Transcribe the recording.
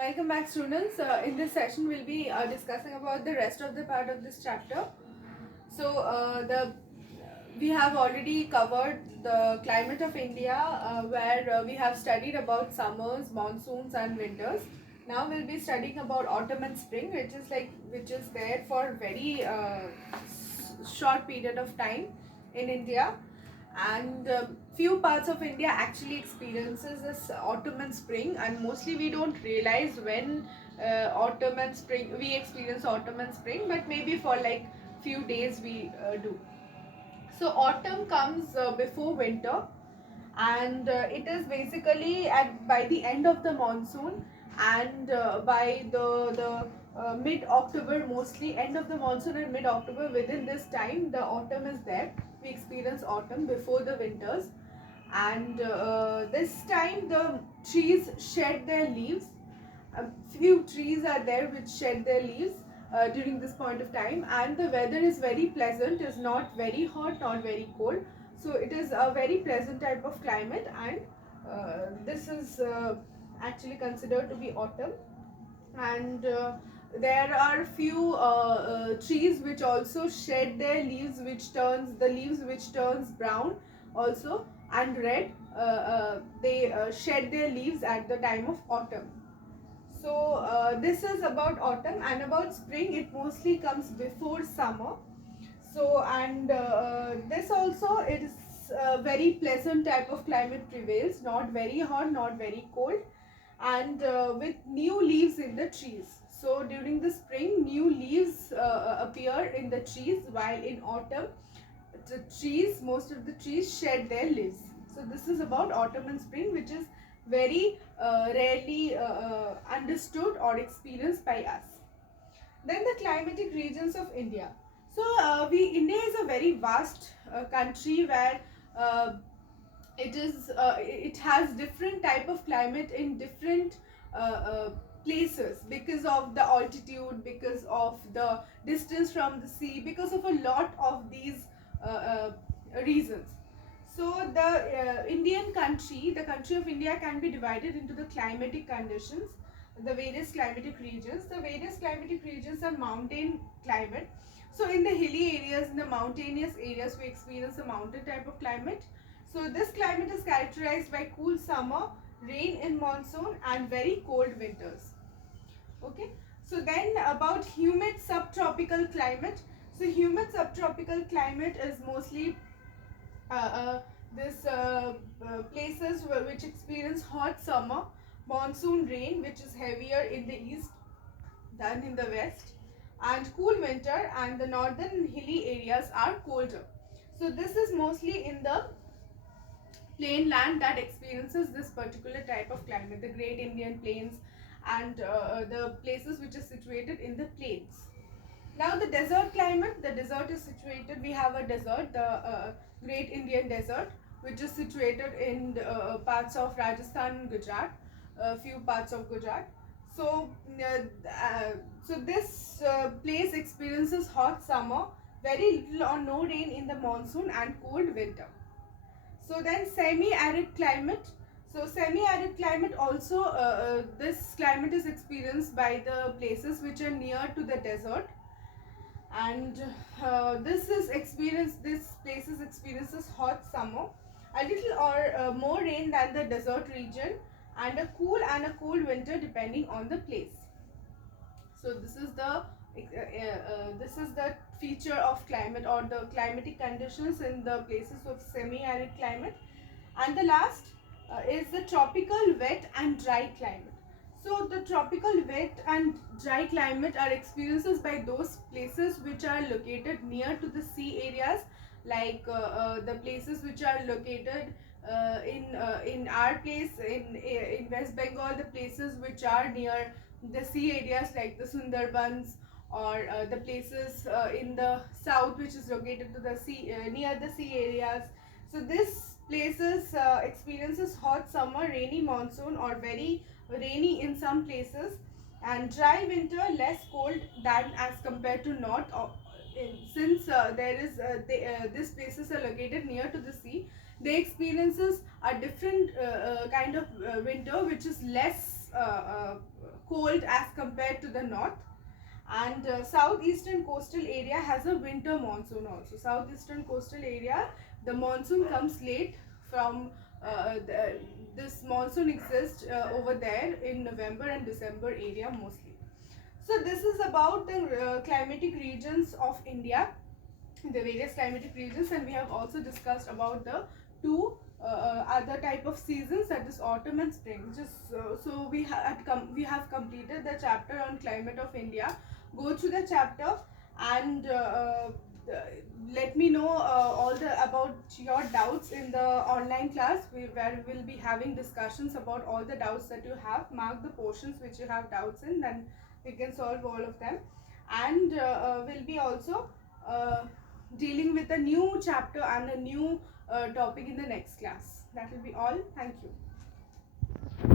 Welcome back, students. In this session, we'll be discussing about the rest of the part of this chapter. So, we have already covered the climate of India, where we have studied about summers, monsoons, and winters. Now we'll be studying about autumn and spring, which is there for very short period of time in India, and few parts of India actually experiences this autumn and spring, and mostly we don't realize when autumn and spring we experience autumn and spring, but maybe for like few days we do. So autumn comes before winter, and it is basically at by the end of the monsoon, and by the mid October, mostly end of the monsoon and mid October. Within this time the autumn is there. We experience autumn before the winters, and this time the trees shed their leaves. A few trees are there which shed their leaves during this point of time, and the weather is very pleasant, is not very hot, not very cold. So it is a very pleasant type of climate, and this is actually considered to be autumn. And there are few trees which also shed their leaves, which turns brown also, and red. They shed their leaves at the time of autumn. So this is about autumn, and about spring it mostly comes before summer. So, and this also is a very pleasant type of climate prevails, not very hot, not very cold, and with new leaves in the trees. So during the spring new leaves appear in the trees, while in autumn most of the trees shed their leaves. So this is about autumn and spring, which is very rarely understood or experienced by us. Then the climatic regions of India. So India is a very vast country where uh, it has different type of climate in different places, because of the altitude, because of the distance from the sea, because of a lot of these reasons. So the country of India can be divided into the climatic conditions, the various climatic regions. The various climatic regions are mountain climate. So in the hilly areas, in the mountainous areas, we experience a mountain type of climate. So this climate is characterized by cool summer, rain in monsoon, and very cold winters. Okay. So then about humid subtropical climate. So humid subtropical climate is mostly uh, uh, this places which experience hot summer, monsoon rain which is heavier in the east than in the west, and cool winter, and the northern hilly areas are colder. So this is mostly in the plain land that experiences this particular type of climate, the Great Indian Plains, and the places which are situated in the plains. Now the desert climate, the desert is situated, we have a desert, the Great Indian Desert, which is situated in parts of Rajasthan and Gujarat, a few parts of Gujarat. So, this place experiences hot summer, very little or no rain in the monsoon, and cold winter. So then semi-arid climate. So semi-arid climate also, this climate is experienced by the places which are near to the desert, and this places experiences hot summer, a little or more rain than the desert region, and a cool and a cold winter depending on the place. So this is the feature of climate, or the climatic conditions in the places of semi-arid climate. And the last is the tropical wet and dry climate. So the tropical wet and dry climate are experiences by those places which are located near to the sea areas, like the places which are located in our place in West Bengal, the places which are near the sea areas like the Sundarbans, or the places in the south which is located to the sea near the sea areas. So this places experiences hot summer, rainy monsoon, or very rainy in some places, and dry winter, less cold than as compared to north. Since these places are located near to the sea, they experiences a different kind of winter, which is less cold as compared to the north. And southeastern coastal area has a winter monsoon also. Southeastern coastal area, the monsoon comes late from this monsoon exists over there in November and December area mostly. So this is about the climatic regions of India, the various climatic regions, and we have also discussed about the two other type of seasons, that is autumn and spring. Just so we have completed the chapter on climate of India. Go through the chapter and let me know all the about your doubts in the online class, where we will be having discussions about all the doubts that you have. Mark the portions which you have doubts in, then we can solve all of them. And we'll be also dealing with a new chapter and a new topic in the next class. That will be all. Thank you.